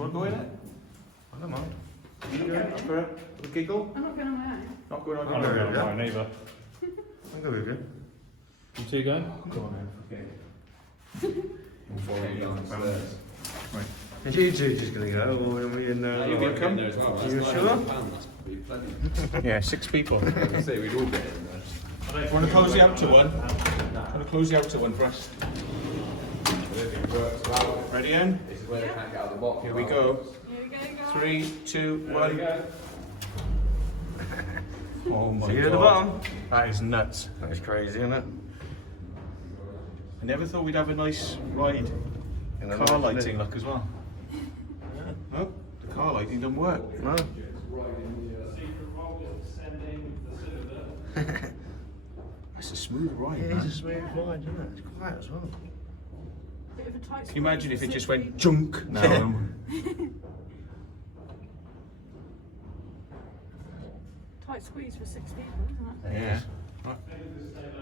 want to go in it? I don't mind. You go in for a giggle? I'm not going on my own. Not going on I'm your not own. going on Mine either. I'll go with you. You two going? Go on then. Right. Are you two just going to go, or are we in there? You come? there as well. Are you sure? That's plenty. Yeah, 6 people. I say we'd all get in there. Do you want to close the outer one? Want to close the outer one first? But if it works well, Ready, in? this is where they can't get out of the box. Here we go. Here we go, guys. 3, 2, 1. Oh my See you god. at the bottom. That is nuts. That is crazy, isn't it? I never thought we'd have a nice ride. In a Car nice lighting lift. look as well. No, the car lighting doesn't work. No. That's a smooth ride, It man. is a smooth ride, isn't it? It's quiet as well. Bit of a tight Can you imagine if it squeeze just for went 6 junk now? Tight squeeze for 6 people, isn't it? Yeah.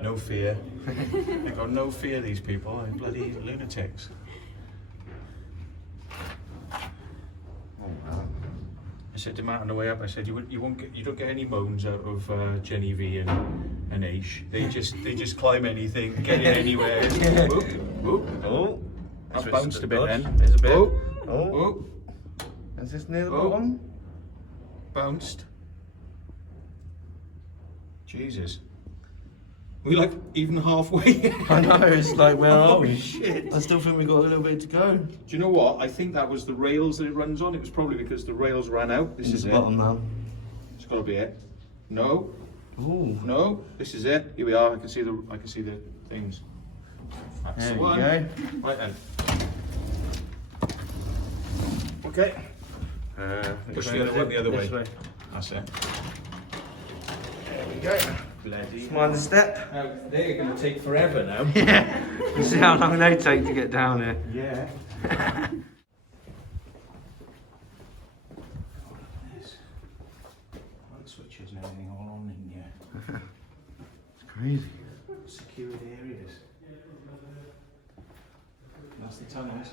No fear. They've got no fear, these people. They're bloody lunatics. Oh, wow. I said to Matt on the way up, I said, you don't get any moans out of Jenny V and Aish. They just climb anything, get in anywhere. Yeah. Whoop, whoop. Oh. That bounced a bit then. There's a bit. Oh, Oh. oh, Is this near the Oh. bottom? bounced. Jesus. We like even halfway. I know, it's like, where are Oh we? shit. I still think we've got a little bit to go. Do you know what? I think that was the rails that it runs on. It was probably because the rails ran out. This is the it. bottom now. It's got to be it. No, Ooh. no. This is it. Here we are. I can see the things. That's There the we one. go. Right then. Okay. Push the other one the other way. This way. That's it. There we go. Bloody. Mind the step. Now, they're going to take forever now. Yeah. You see how long they take to get down here. Yeah. Light switches and everything all on in here. It's crazy. Secured areas. That's the tunnels.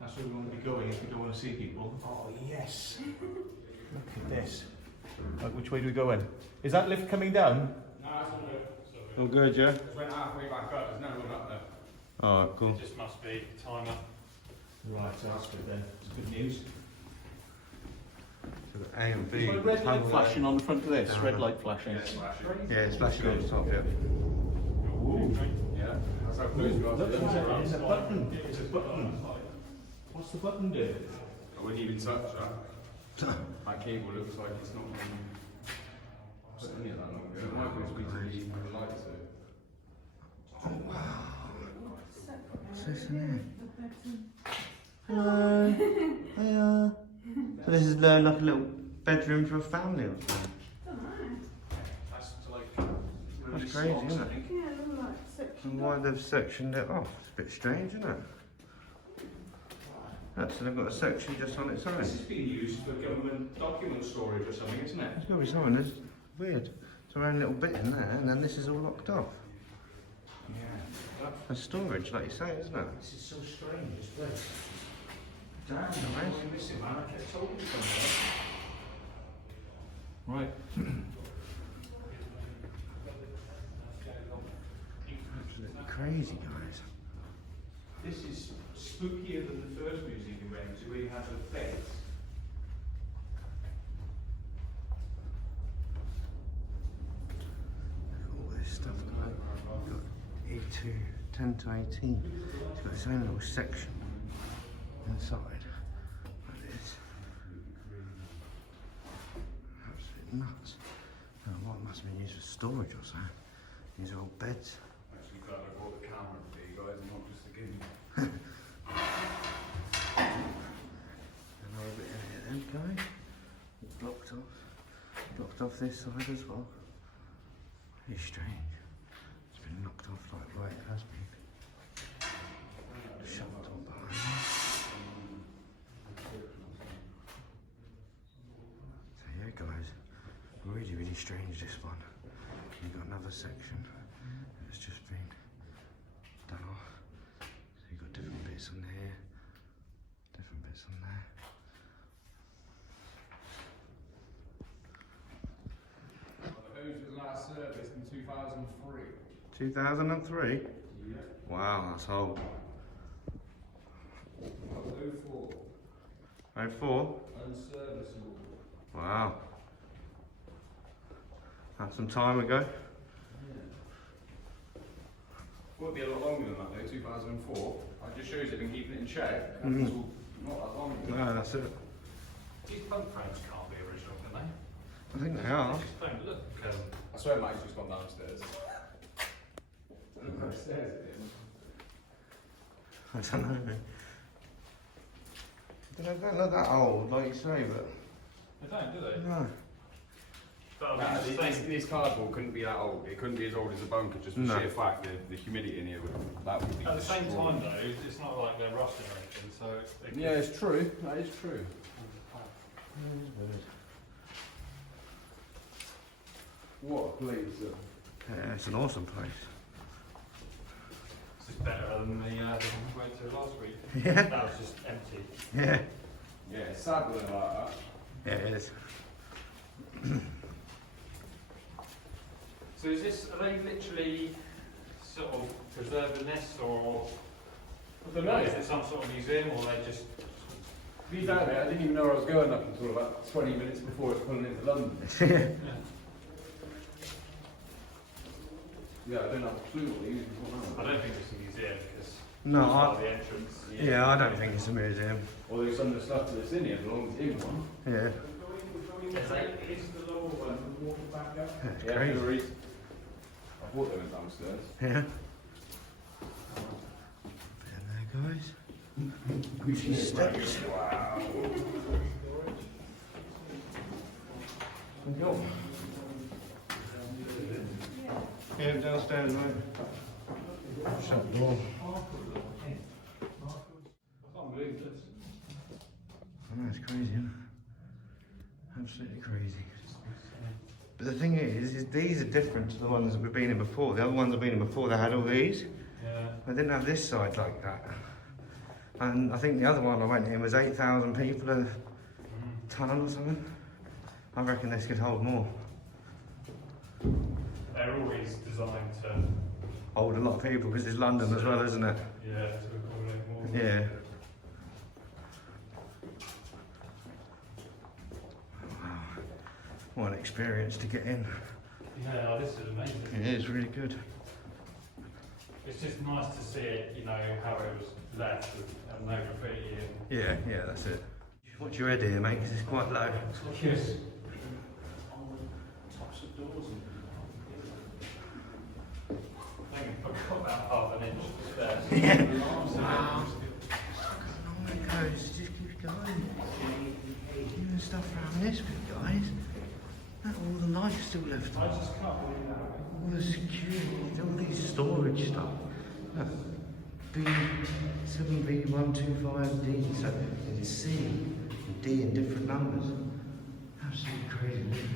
That's where we want to be going if we don't want to see people. Oh yes. Look at this. Right, which way do we go in? Is that lift coming down? No, it's all good. All good, yeah? Just went halfway back up. There's no one up there. Alright, cool. It just must be timer. Right, so that's good then. It's good news. So the A and B. Is there a red light tunnel flashing on the front of this? Down Red there. light flashing. Yeah, it's flashing on the top, yeah. Ooh. Yeah, that's how close we are to Look, the there's other. a button. There's a button. What's the button do? I wouldn't even touch that. That cable looks like it's not been put in it that long ago. It might be to the lights. What's this in here? Hello. Hiya. So this is like a little bedroom for a family or something. That's to like. That's crazy, isn't it? Yeah, a little like section. And why they've sectioned it off? It's a bit strange, isn't it? So they've got a section just on its own. This is being used for government document storage or something, isn't it? There's got to be something that's weird. It's our own little bit in there, and then this is all locked off. Yeah. For storage, like you say, isn't it? This is so strange, this place. Damn, What am I missing, man? I kept talking somewhere. Right. Absolutely crazy, guys. This is spookier than the first museum we went to, where you had the beds. All this stuff. Got E2, 10 to 18. It's got its own little section inside. Like this. Absolutely nuts. I don't know what must have been used for storage or something. These are all beds. Actually, glad I brought the camera for you guys and not just the game. Another bit in here then, guys. Blocked off. Blocked off this side as well. Very strange. It's been knocked off like right it has been. Shoved on behind me. So yeah guys, really really strange this one. You've got another section that's just been done off. So you've got different bits on here, different bits on there. last serviced in 2003. 2003? Yeah. Wow, that's old. 04. 04? Unserviceable. Wow. That's some time ago. Would be a lot longer than that though, 2004. It just shows they've been keeping it in check. And it's all not that long ago. No, that's it. These bunk frames can't be original, can they? I think they are. They just don't look. I swear Mike's just gone downstairs. Upstairs it is. I don't know. They don't look that old, like you say, but They don't, do they? no. But Nah, I mean, it's the same. this cardboard couldn't be that old. It couldn't be as old as the bunker, just for No. sheer fact that the humidity in here would, that would be At the same destroyed. time, though, it's not like they're rusting or anything, so it Yeah, it's true. That is true. What a place. Yeah, it's an awesome place. This is better than the one we went to last week. Yeah. That was just empty. Yeah. Yeah, it's sad when they're like that. Yeah, it is. So is this, are they literally sort of preserving this, or I don't know. is it some sort of museum, or they just... To be fair, mate, I didn't even know where I was going up until about 20 minutes before it was pulling into London. Yeah. Yeah, I don't have a clue what these are. I don't think it's a museum, because No, it's part I, of the entrance. yeah, I don't think it's a museum. Although some of the stuff that's in here belongs in one. Yeah. Is the lower one walking back up? That's Yeah, crazy. Furies. I thought they went downstairs. Yeah. There, guys. Gucci steps. Wow. Go. Yeah, downstairs, mate. Shut the door. I can't believe this. I know, it's crazy, isn't it? Absolutely crazy. But the thing is these are different to the ones that we've been in before. The other ones I've been in before, they had all these. Yeah. They didn't have this side like that. And I think the other one I went in was 8,000 people a tunnel or something. I reckon this could hold more. They're always designed to, Hold a lot of people because it's London as well, isn't it? yeah, to accommodate more. Yeah. Wow. What an experience to get in. Yeah, this is amazing. It is really good. It's just nice to see it, you know, how it was left with no graffiti and... Yeah, yeah, that's it. Watch your head here, mate, because it's quite low. Yes. Tops of doors and... I think I forgot about half an inch of stairs. Yeah. Wow. Oh, it goes, it just keeps going. Even stuff around this bit, guys. Look, all the lights still left I on. just can't believe that. All the security, all these storage stuff. Look, B7B125D, so it's C and D in different numbers. Absolutely crazy.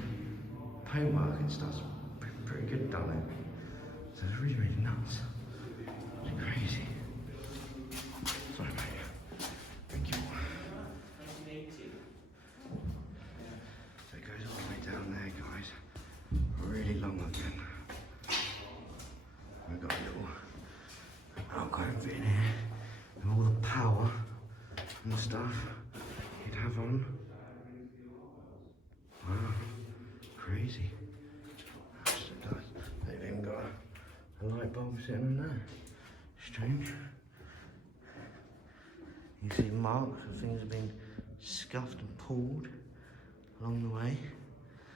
Paintwork and stuff's pretty good done it. So it's really, really nuts. It's crazy. Sorry, mate. Thank you. So it goes all the way down there, guys. Really long again. We've got a little alcove in here with all the power and stuff you'd have on. Wow, crazy. They've even got a light bulb sitting in there. Strange. You see marks of things have been scuffed and pulled along the way.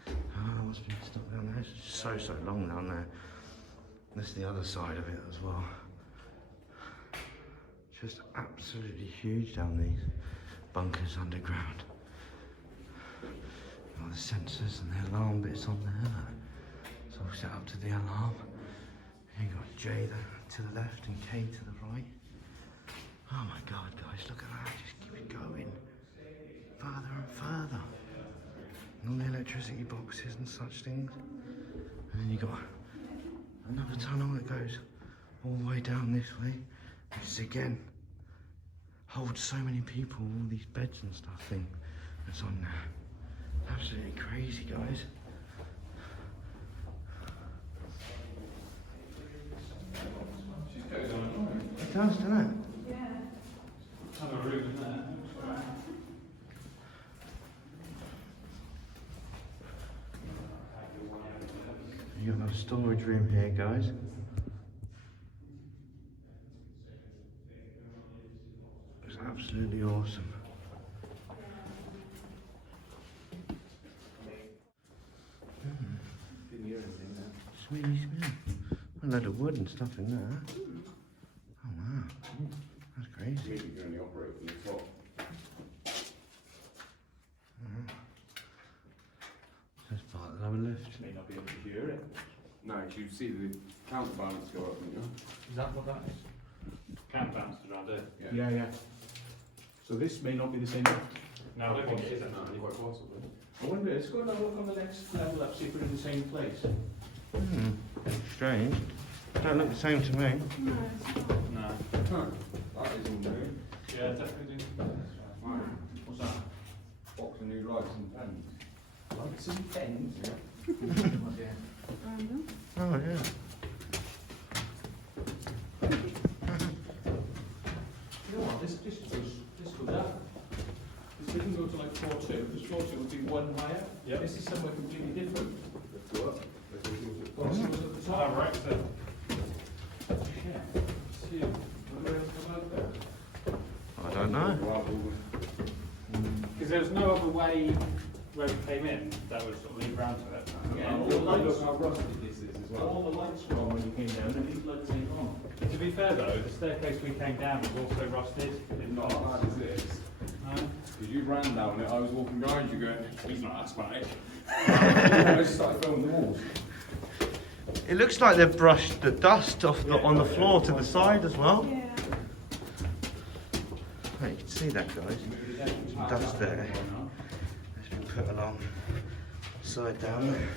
Oh, what's been stuck down there? It's so long down there. That's the other side of it as well. Just absolutely huge down these bunkers underground. All the sensors and the alarm bits on there. It's all set up to the alarm. You got J to the left and K to the right. Oh my God, guys, look at that. Just keep it going. Further and further. And all the electricity boxes and such things. And then you got another tunnel that goes all the way down this way. This again holds so many people, all these beds and stuff thing that's on there. Absolutely crazy, guys. does, doesn't it? Yeah. Have a room in there. You got a storage room here, guys. It's absolutely awesome. Sweet smell. A load of wood and stuff in there. Oh wow, that's crazy. You can only operate from the top. That's part of the lower lift. May not be able to hear it. No, you see the counterbalance go up, don't you? Is that what that is? Counterbalance around it. Yeah, yeah. So this may not be the same. No, I don't think it is actually. Quite possibly. I wonder, let's go and have a look on the next level up, see if we're in the same place. Strange. Don't look the same to me. No, it's not. No. Huh. That is all new. Yeah, definitely do. Right. What's that? Box of new lights and pens. Lights and pens. Yeah. Oh, dear. Random. Oh yeah. You know what, this goes up. This didn't go to like floor 2, because floor 2 would be one higher. Yep. This is somewhere completely different. Let's go up. Let's go to Well, this goes at the top. Oh, right, so. Yeah. See, where else come out there? I don't know. Because there was no other way where we came in that would sort of lead round to it. Yeah, all the lights, how rusted this is as well. All the lights were on when you came down, and these lights ain't on. To be fair though, the staircase we came down was also rusted. In Not as bad as this. Because you ran down it, I was walking behind you going, he's not asthmatic. I just started filming the walls. It looks like they've brushed the dust off on the floor to the side as well. Yeah. Oh, you can see that, guys. Some dust there. It's been put along side down there.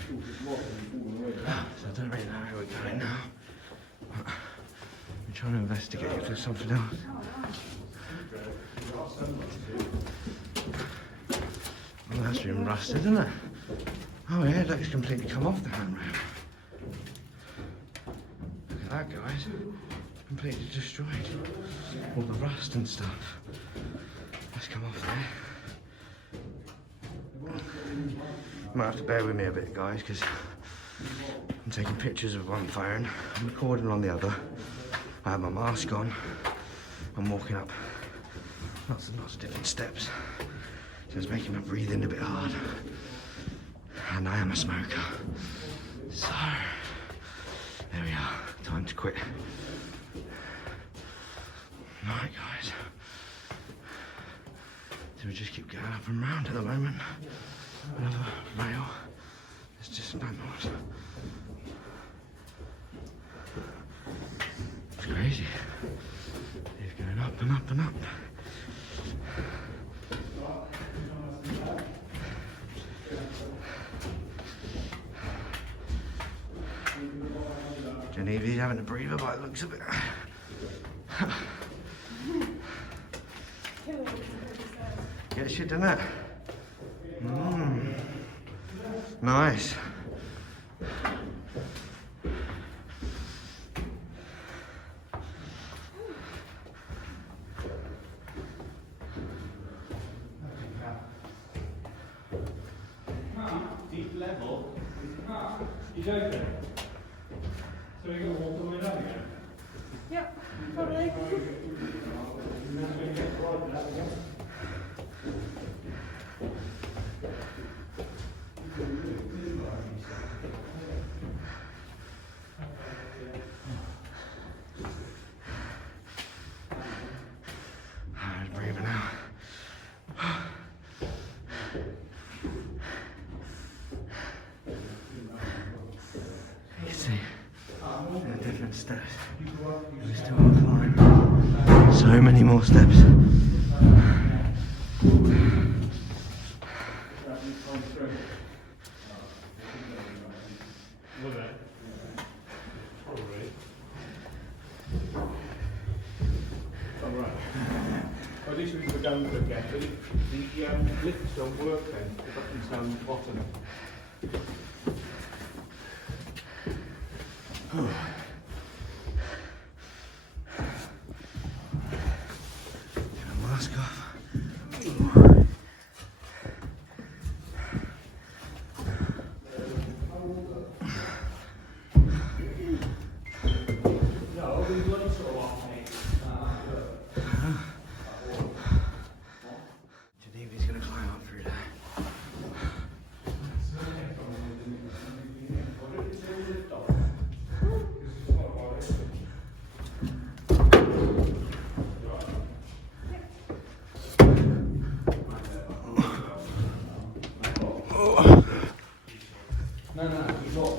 So I don't really know where we're going now. We're trying to investigate if there's something else. Oh, that's been rusted, isn't it? Oh yeah, it looks completely come off the handrail. Look at that, guys. Completely destroyed. All the rust and stuff. Let's come off there. Might have to bear with me a bit, guys, because I'm taking pictures with one phone, I'm recording on the other. I have my mask on. I'm walking up lots and lots of different steps. So it's making my breathing a bit hard. And I am a smoker. So, there we are. Time to quit. Right, guys. So we just keep going up and round at the moment. Another rail. It's dismantled. It's crazy. It's going up and up and up. Genevieve's having a breather by the looks of it. Get shit done that. Nice. Deep level. You joking? So you're going to walk all the way down again? Yep, probably. I'm breathing out. You can see the different steps. We still want to climb so many more steps. Was it? Probably. Oh, right. Well, at least we can go down again. But the lifts don't work then. The button's down the bottom.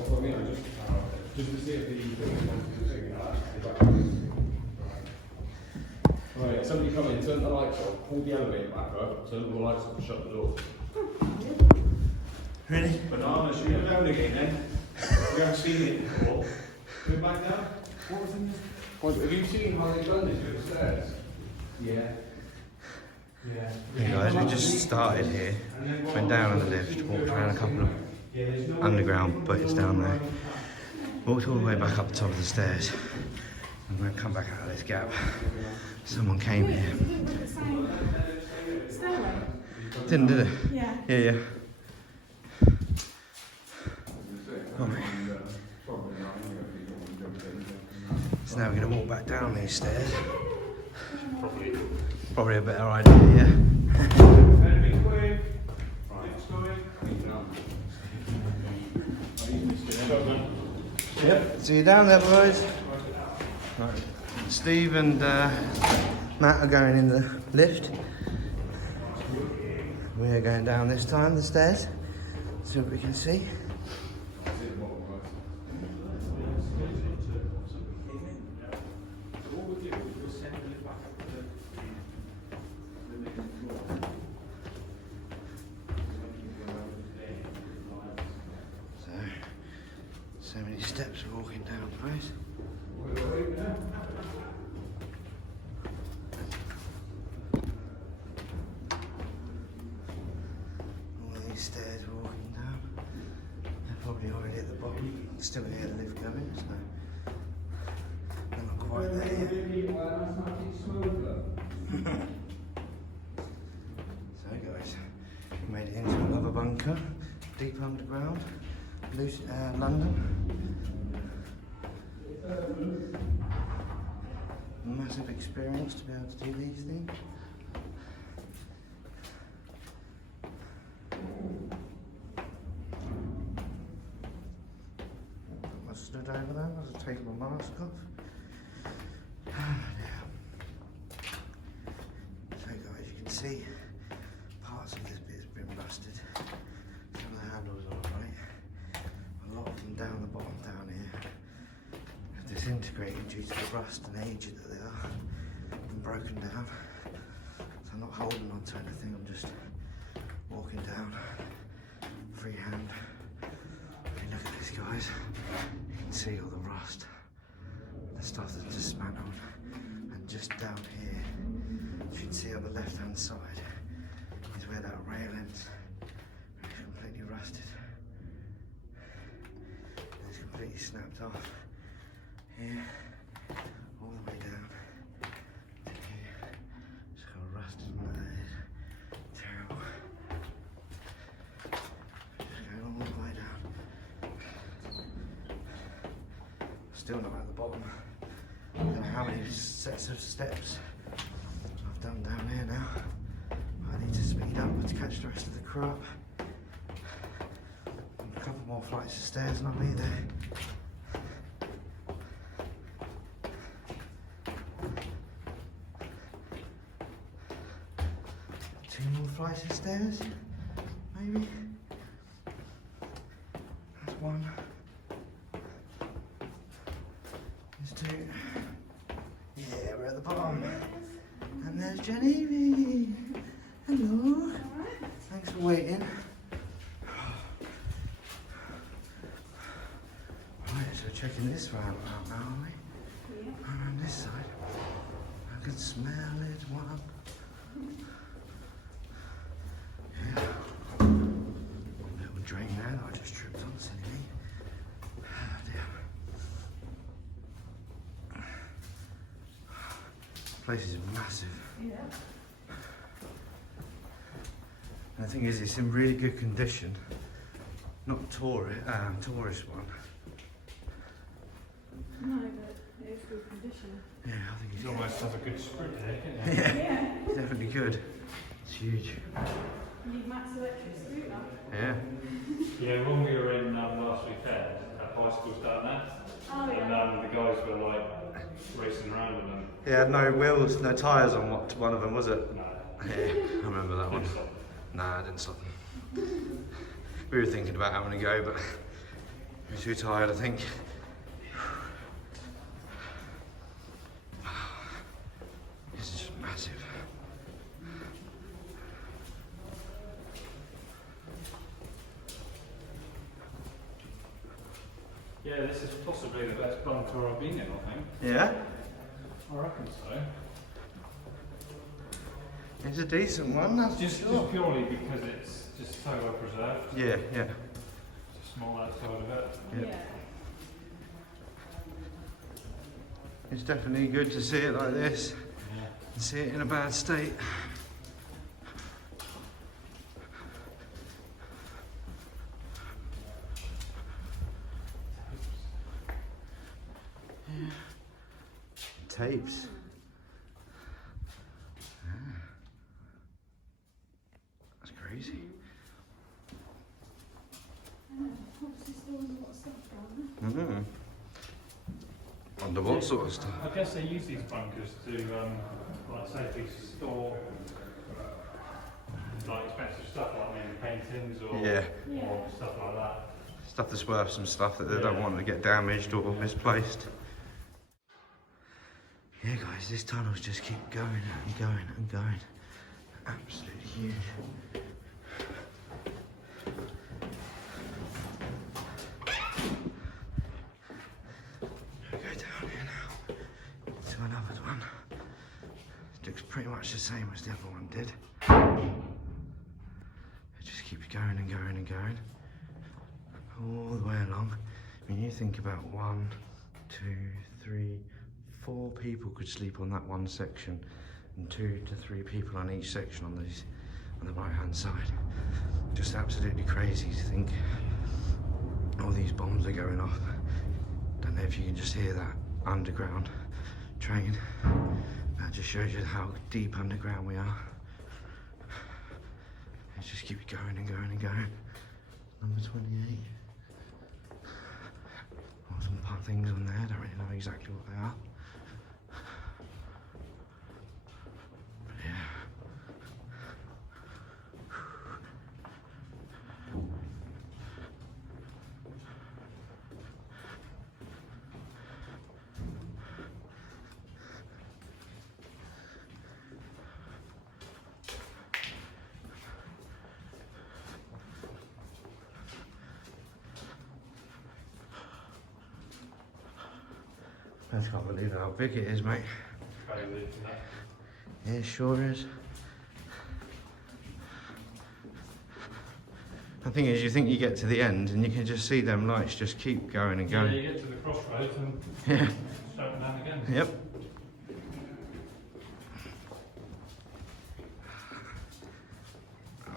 Well, you know, just to see if the right, somebody come in, turn the lights off, pull the elevator back up, turn all the lights off, shut the door. Really? Bananas, you go down again then. We haven't seen it before. Go back down. What was in this? Well, have you seen how they've done this with the stairs? Yeah. Yeah. Hey guys, we just started here, went down on the lift, walked around a couple of underground bits down there, walked all the way back up the top of the stairs, and we're going to come back out of this gap. Someone came here. Stairway? Didn't, did it? Yeah. Yeah, yeah. Right. So now we're going to walk back down these stairs. Probably a better idea, yeah. Better be quick. Lift's going. Yep, see you down there, boys. Right. Steve and Matt are going in the lift. We're going down this time, the stairs. See what we can see. So many steps walking down, guys. All these stairs walking down. They're probably already at the bottom. Still hear the lift coming, so they're not quite there yet. So guys, we made it into another bunker, deep underground. London. Massive experience to be able to do these things. I stood over there, I was taking my mask off. So guys, you can see parts of this bit has been rusted. Some of the handles are alright. A lot of them down the bottom down here have disintegrated due to the rust and age that they are and broken down. So I'm not holding on to anything, I'm just walking down freehand. If you look at this guys, you can see all the rust, the stuff that's dismantled, and just down here, you can see on the left hand side is where that rail ends. It's completely rusted. It's completely snapped off here, all the way down to here. It's got rusted and that is terrible. Just going all the way down. Still not at the bottom. I don't know how many sets of steps I've done down here now. I need to speed up to catch the rest of the crew up. A couple more flights of stairs and I'll be there. Two more flights of stairs, maybe. That's one. There's two. Yeah, we're at the bottom. And there's Genevieve. Hello. Thanks for waiting. Right, so checking this round out now, aren't we? Yeah. Around this side. I can smell it, one. Yeah. Little drain there that I just tripped on, silly me. Oh dear. This place is massive. Yeah. And the thing is, it's in really good condition. Not tourist one. No, but it is good condition. Yeah, I think it's You almost have a good sprint there, can't you? Yeah, Yeah. it's definitely good. It's huge. You need Matt's electric scooter. Yeah. Yeah, when we were in last weekend at bicycles down there, Oh and yeah. the guys were like racing around with them. It had no wheels, no tyres on one of them, was it? No, Yeah, I remember that one. didn't stop. Nah, I didn't stop them. We were thinking about having a go, but I'm too tired, I think. This is just massive. Yeah, this is possibly the best bunker I've been in, I think. Yeah? I reckon so. It's a decent one, that's Just purely because it's just so well preserved. Yeah, yeah. It's a small outside of it. Yeah. It's definitely good to see it like this Yeah. and see it in a bad state. Yeah. Tapes. Ah. That's crazy. Mm-hmm. Under what sort of stuff? I guess they use these bunkers to, like say, if they store like expensive stuff like maybe paintings or, Yeah. or stuff like that. Stuff that's worth some stuff that they don't Yeah. want to get damaged or misplaced. Yeah guys, this tunnel's just keep going and going and going. Absolutely huge. Go down here now to another one. It looks pretty much the same as the other one did. It just keeps going and going and going. All the way along. I mean, you think about 1, 2, 3, 4 people could sleep on that one section, and 2 to 3 people on each section on the right hand side. Just absolutely crazy to think all these bombs are going off. Don't know if you can just hear that underground train. That just shows you how deep underground we are. It just keeps going and going and going. Number 28. Some things on there, I don't really know exactly what they are. But yeah. I just can't believe how big it is, mate. Crazy, isn't it? Yeah, it sure is. The thing is, you think you get to the end and you can just see them lights just keep going and Yeah, going. you get to the crossroads and Yeah. shut down again. Yep.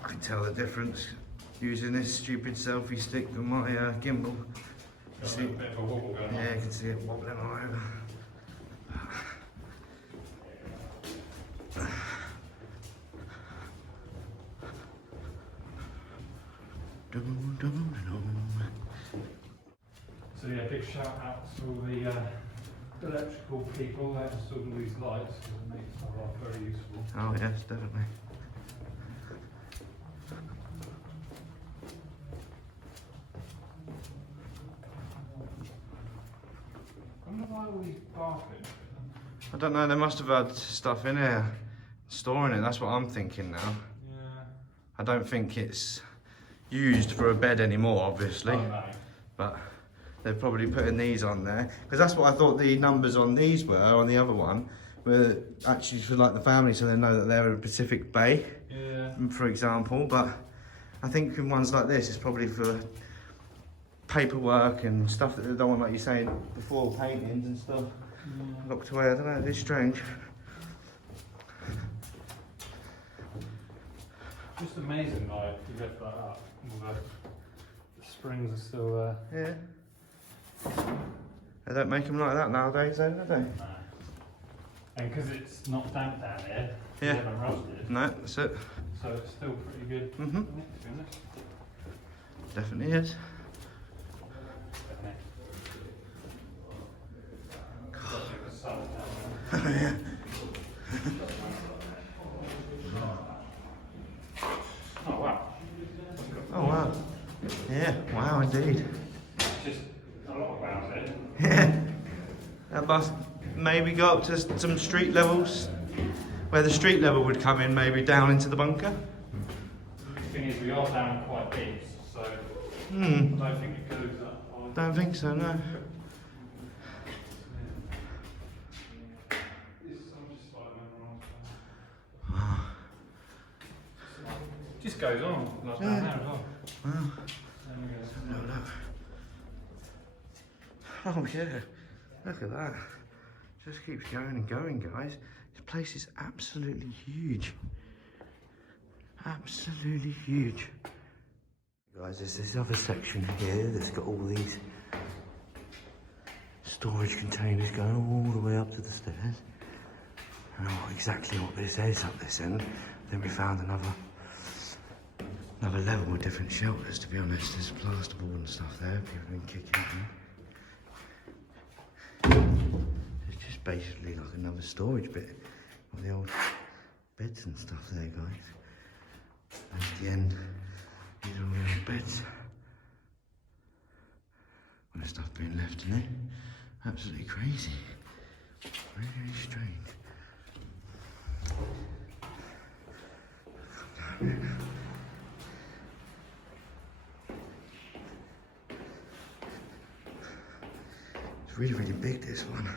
I can tell the difference using this stupid selfie stick for my gimbal. Got See- a bit of a wobble going Yeah, on. I can see it wobbling all over. Dum, dum, dum. So yeah, big shout out to all the electrical people that installed all these lights because it makes our life very useful. Oh yes, definitely. I wonder why all these bathrooms. I don't know, they must have had stuff in here storing it, that's what I'm thinking now. Yeah. I don't think it's used for a bed anymore, obviously, Oh, no. but they're probably putting these on there because that's what I thought the numbers on these were, on the other one, were actually for like the family so they know that they're in Pacific Bay, Yeah. for example, but I think in ones like this it's probably for paperwork and stuff that they don't want, like you're saying before, paintings and stuff locked away. I don't know, it's strange. Just amazing, like, you lift that up, all the springs are still there. Yeah. They don't make them like that nowadays, though, do they? No. And because it's not damp down here, Yeah. it hasn't rusted, No, that's it. so it's still pretty good, Mhm. isn't it, to be honest? Definitely is. Isn't it? Especially with the sun down there. Oh wow. Oh wow. Yeah, wow indeed. Just A lot about it. Yeah. That must maybe go up to some street levels, where the street level would come in, maybe down into the bunker. The thing is, we are down quite deep, so I Hmm. don't think it goes that high. Don't think so, no. Just goes on, like Yeah. down there as well. Wow. There we go. Look, look. Oh yeah, look at that. Just keeps going and going, guys. This place is absolutely huge. Absolutely huge. Guys, there's this other section here that's got all these storage containers going all the way up to the stairs. I don't know exactly what this is up this end. Then we found another level with different shelters, to be honest. There's plasterboard and stuff there, people can kick in there. It's just basically like another storage bit of the old beds and stuff there, guys. That's the end. These are all the old beds. All the stuff being left in there. Absolutely crazy. Very, very strange. Come down here. It's really, really big, this one.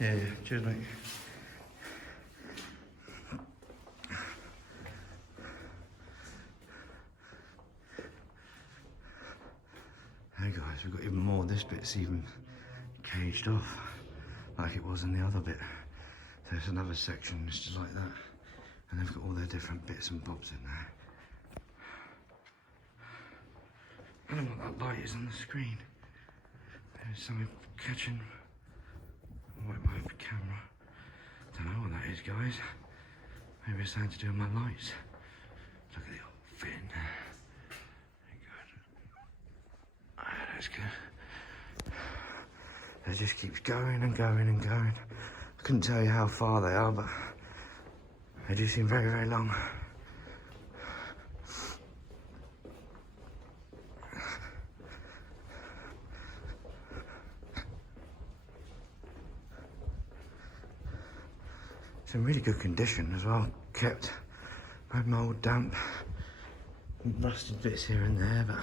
Yeah, yeah, cheers, mate. Hey guys, we've got even more. This bit's even caged off, like it was in the other bit. There's another section that's just like that, and they've got all their different bits and bobs in there. I don't know what that light is on the screen. There's something catching. Wipe my camera. Don't know what that is, guys. Maybe it's something to do with my lights. Look at the old fin. Very good. Ah, that's good. It just keeps going and going and going. I couldn't tell you how far they are, but they do seem very, very long. It's in really good condition as well, kept. No mould, damp, rusted bits here and there, but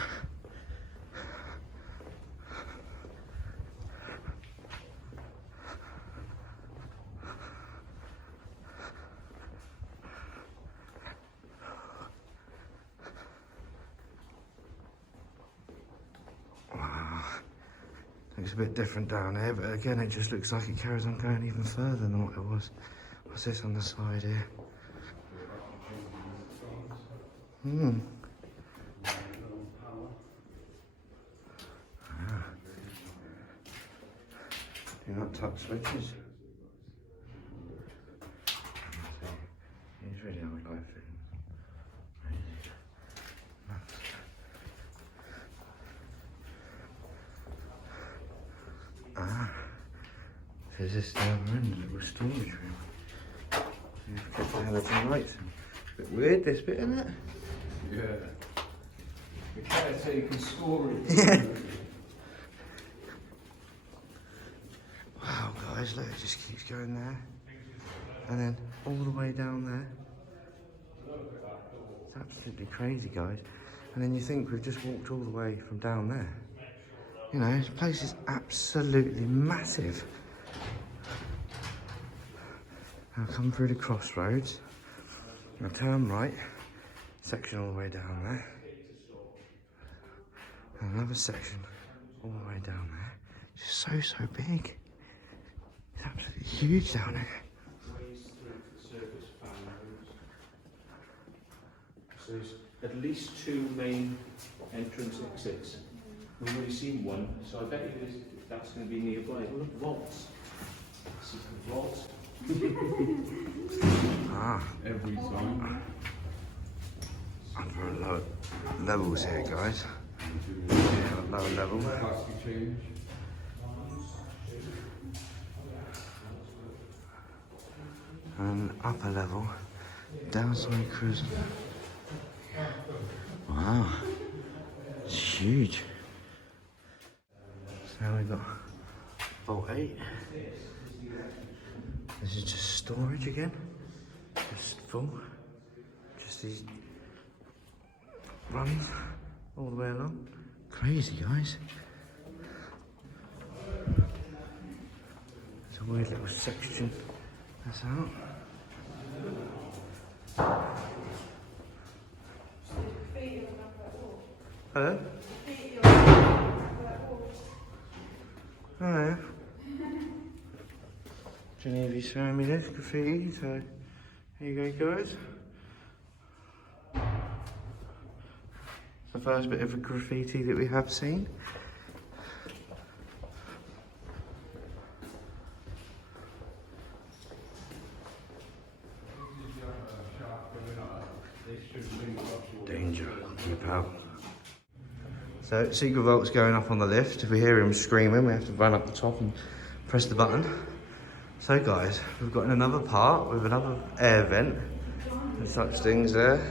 wow. Looks a bit different down here, but again it just looks like it carries on going even further than what it was. What's this on the side here? Hmm. Ah. Do not touch switches. He's really old life thing. Ah. There's this down the end, a little storage room. You've kept the halogen lights in. It's a bit weird, this bit, isn't it? Yeah. The caretaker story. Yeah. Wow, guys, look, it just keeps going there. And then all the way down there. It's absolutely crazy, guys. And then you think we've just walked all the way from down there. You know, this place is absolutely massive. I'll come through the crossroads. I'll turn right. Section all the way down there. And another section all the way down there. It's just so big. It's absolutely huge down there. So there's at least 2 main entrance exits. We've already seen one, so I bet you that's going to be nearby. Oh, look, vaults. Secret vaults. Ah, Every time. under a low levels here, guys. Yeah, lower level. Plastic change. and upper level, downside cruising. Wow, it's huge. So now we've got Vault 8. This is just storage again, just full. Just these runs all the way along. Crazy, guys. There's a weird little section that's out. Hello? Oh yeah. Genevie's showing me this graffiti, so here you go, guys. It's the first bit of graffiti that we have seen. Danger, keep out. So, secret vault's going up on the lift. If we hear him screaming, we have to run up the top and press the button. So guys, we've got another part with another air vent. There's such things there.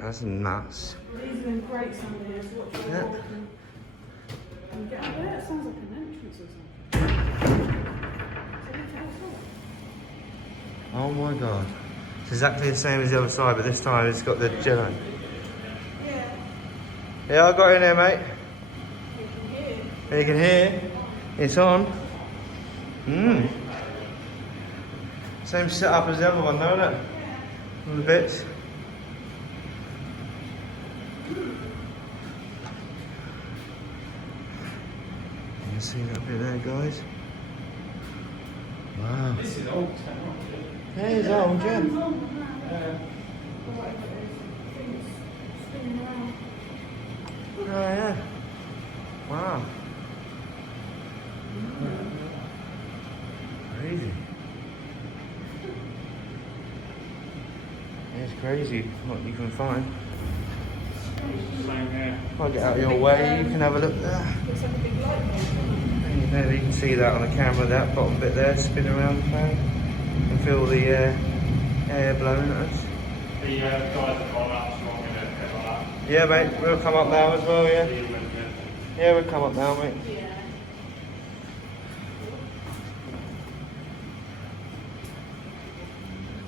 That's nuts. These have been great some days. Watch Yeah. Can you get up there? It sounds like an entrance or something. Oh my god. It's exactly the same as the other side, but this time it's got the jello. Yeah. Yeah, I got in there, mate. You can hear. You can hear. It's on. Same setup as the other one, though, isn't it? All the bits. You can see that bit there, guys. Wow. This is old technology. Yeah, it's old, yeah. Spinning around. Oh, yeah. Wow. Crazy. It's crazy what you can find. Same here. If I get out of your way, you can have a look there. Looks like a big light bulb. And you can see that on the camera, that bottom bit there, spin around the fan. You can feel the air blowing at us. The guys have gone up strong in it, like that. Yeah, mate, we'll come up now as well, yeah? Yeah, we'll come up now, mate. Yeah.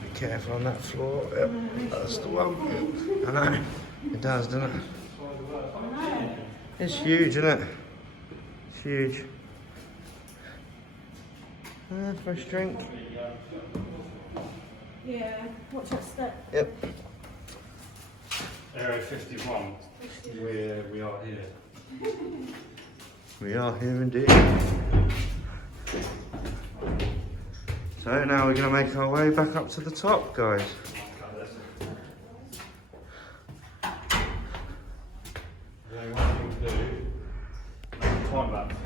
Be careful on that floor. Yep, that's the one. I know, it does, doesn't it? It's huge, isn't it? It's huge. Fresh drink. Yeah. Watch that step. Yep. Area 51. We are here. We are here indeed. So now we're going to make our way back up to the top, guys. Time lapse.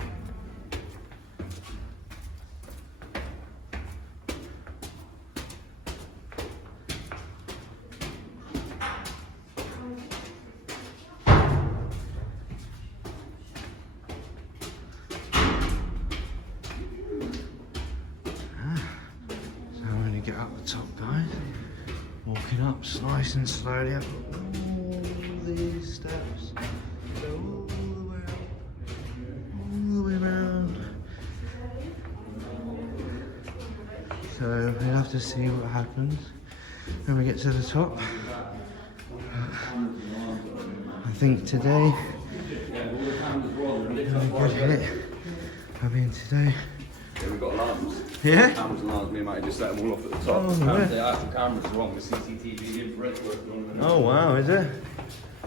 So I'm going to get up the top, guys. Walking up, slicing slowly up all these steps. Go all the way up, all the way around. So we'll have to see what happens when we get to the top. I think today, good hit. I mean today. Yeah, we've got alarms. Yeah? Cameras and alarms, me and Matty just set them all off at the top. Oh, yeah. The actual cameras are on, the CCTV infrared working on them. Oh wow, is it?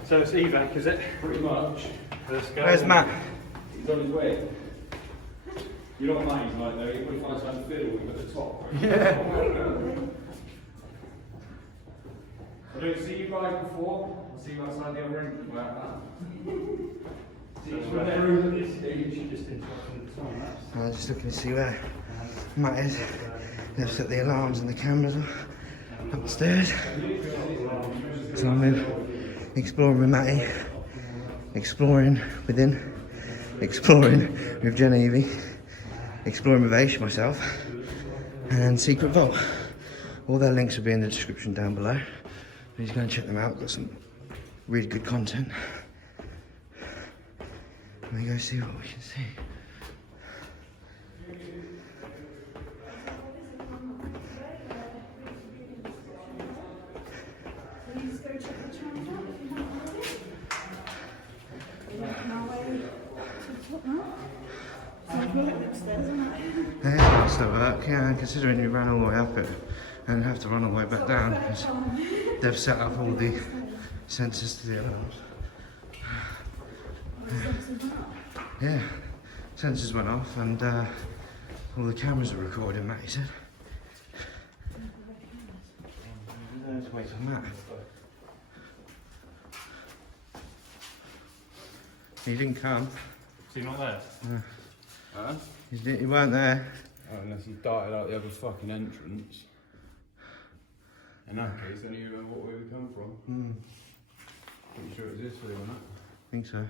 So it's evac, is it? Pretty much. Let's go. Where's Matt? He's on his way. You know what Matty's like though, he probably finds something fiddle at the top. Yeah. I don't see you guys before. I'll see you outside the other end. Like that. I was just looking to see where Matt is. They've set the alarms and the cameras upstairs. So I'm in exploring with Matty, exploring within, exploring with Genevieve, exploring with Aish myself. and secret vault. All their links will be in the description down below. Please go and check them out. Got some really good content. Let me go see what we can see. Please go check the channel out if you haven't already. We're making our way to the top now. So if you look upstairs, isn't it? Yeah, it's the work, yeah, considering you ran all the way up it and have to run all the way back down because they've set up all the sensors to the alarms. Yeah, sensors went off and all the cameras are recording, Matty said. Let's wait for Matt. He didn't come. Is he not there? Huh? He weren't there. Oh, unless he darted out the other fucking entrance. In that case, then you know what way we come from. Pretty sure it's this way, wasn't it? I think so.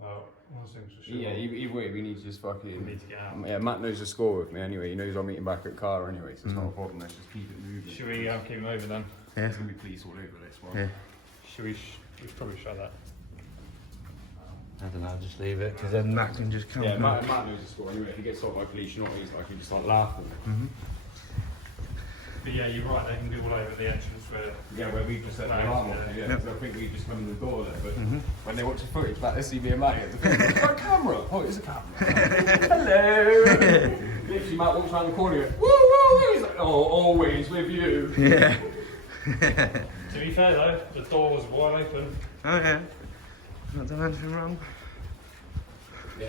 Well, one thing's for sure. Yeah, either way, we need to just fucking... We need to get out. Yeah, Matt knows the score with me anyway. He knows I'm meeting back at Kaale anyway, so it's not a problem. Let's just keep it moving. Should we keep him over then? Yeah. There's going to be police all over this one. Yeah. Should we should probably show that. I don't know, I'll just leave it because then Matt can just come. Yeah, Matt knows the score anyway. If he gets stopped by police, you know what he's like. He just start laughing. But yeah, you're right, they can do all over the entrance where... Yeah, where we just set the Right, alarm off. yeah. Yeah, because I think we just come in the door there. But when they watch the footage back, they see me and Matt. It's a camera. Oh, it's a camera. Hello. Literally, Matt walks around the corner. He goes, woo woo. He's like, oh, always with you. Yeah. To be fair though, the door was wide open. Oh yeah. Not done anything wrong. Yeah,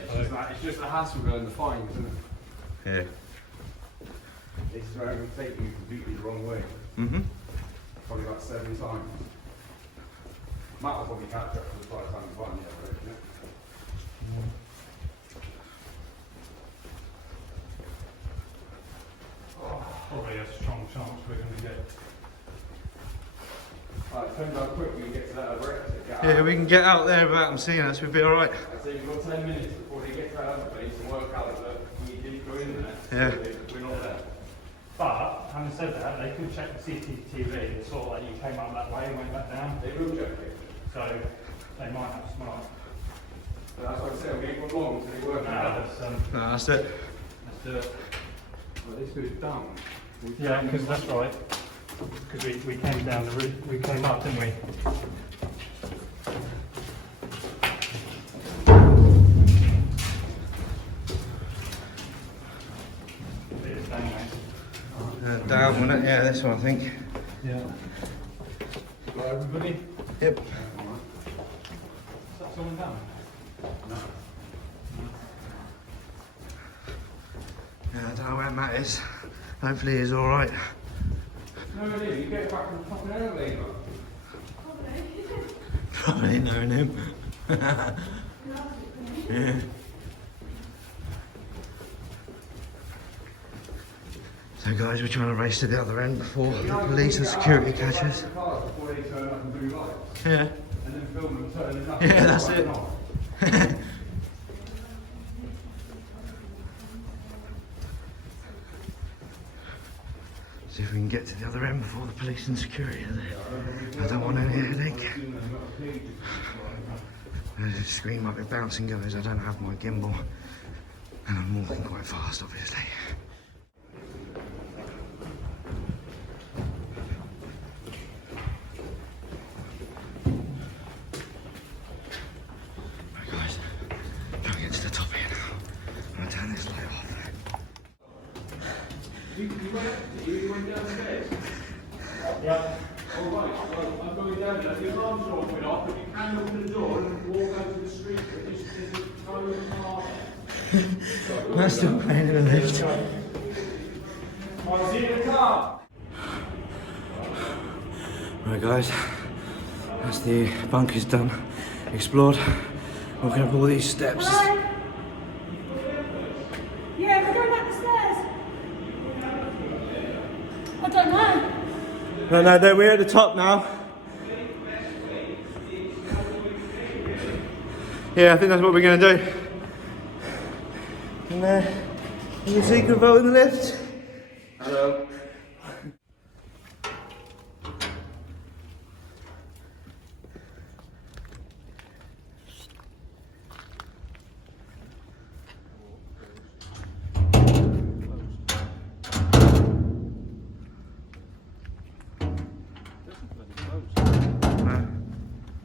it's just a hassle going the fines, isn't it? Yeah. This is where I'm going to take you completely the wrong way. Probably about 7 times. Matt will probably catch up for the first time the fine, yeah, isn't it? Probably a strong chance we're going to get. It depends how quick we can get to that other exit. Yeah, we can get out there without them seeing us. We'll be all right. I'd say we've got 10 minutes before they get to that other place and work out that we didn't go in there. Yeah. So we're not there. But, having said that, they could check the CCTV and saw that you came up that way and went back down. They will check it. So, they might have smart. But that's what I said, we ain't got long until they work it out. No, that's it. Let's do it. Well, this goes down. Yeah, because that's right. Because we came down the route, we came up, didn't we? Down, wasn't it? Yeah, this one, I think. Yeah. Got everybody? Yep. Is that someone down? Yeah, I don't know where Matt is. Hopefully he's all right. No, you get back from the fucking elevator. Probably knowing him. Yeah. So guys, we're trying to race to the other end before the police and security catch us. Before they turn up and do lights. Yeah. And then film them turning up. Yeah, that's it. See if we can get to the other end before the police and security are there. I don't want any headache. The screen might be bouncing, guys. I don't have my gimbal. And I'm walking quite fast, obviously. Right, guys. Trying to get to the top here now. I'm going to turn this light off. You went downstairs? Yeah. All right, well, I'm going down there. The alarm's not going off, but you can open the door and walk out to the street. There's a tiny car there. I'm still playing in the lift. I'll see you in the car. Right, guys. That's the bunker's done. Explored. Walking up all these steps. Hello? Yeah, we're going up the stairs. I don't know. No, we're at the top now. Yeah, I think that's what we're going to do. And The secret vote in the lift. Hello.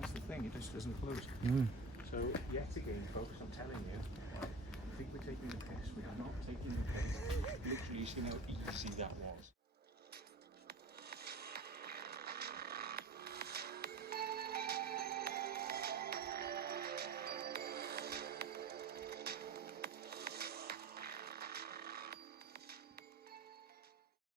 That's the thing, it just doesn't close. So, yet again, folks, I'm telling you, I think we're taking the piss. We are not taking the piss. Literally, you see how easy that was.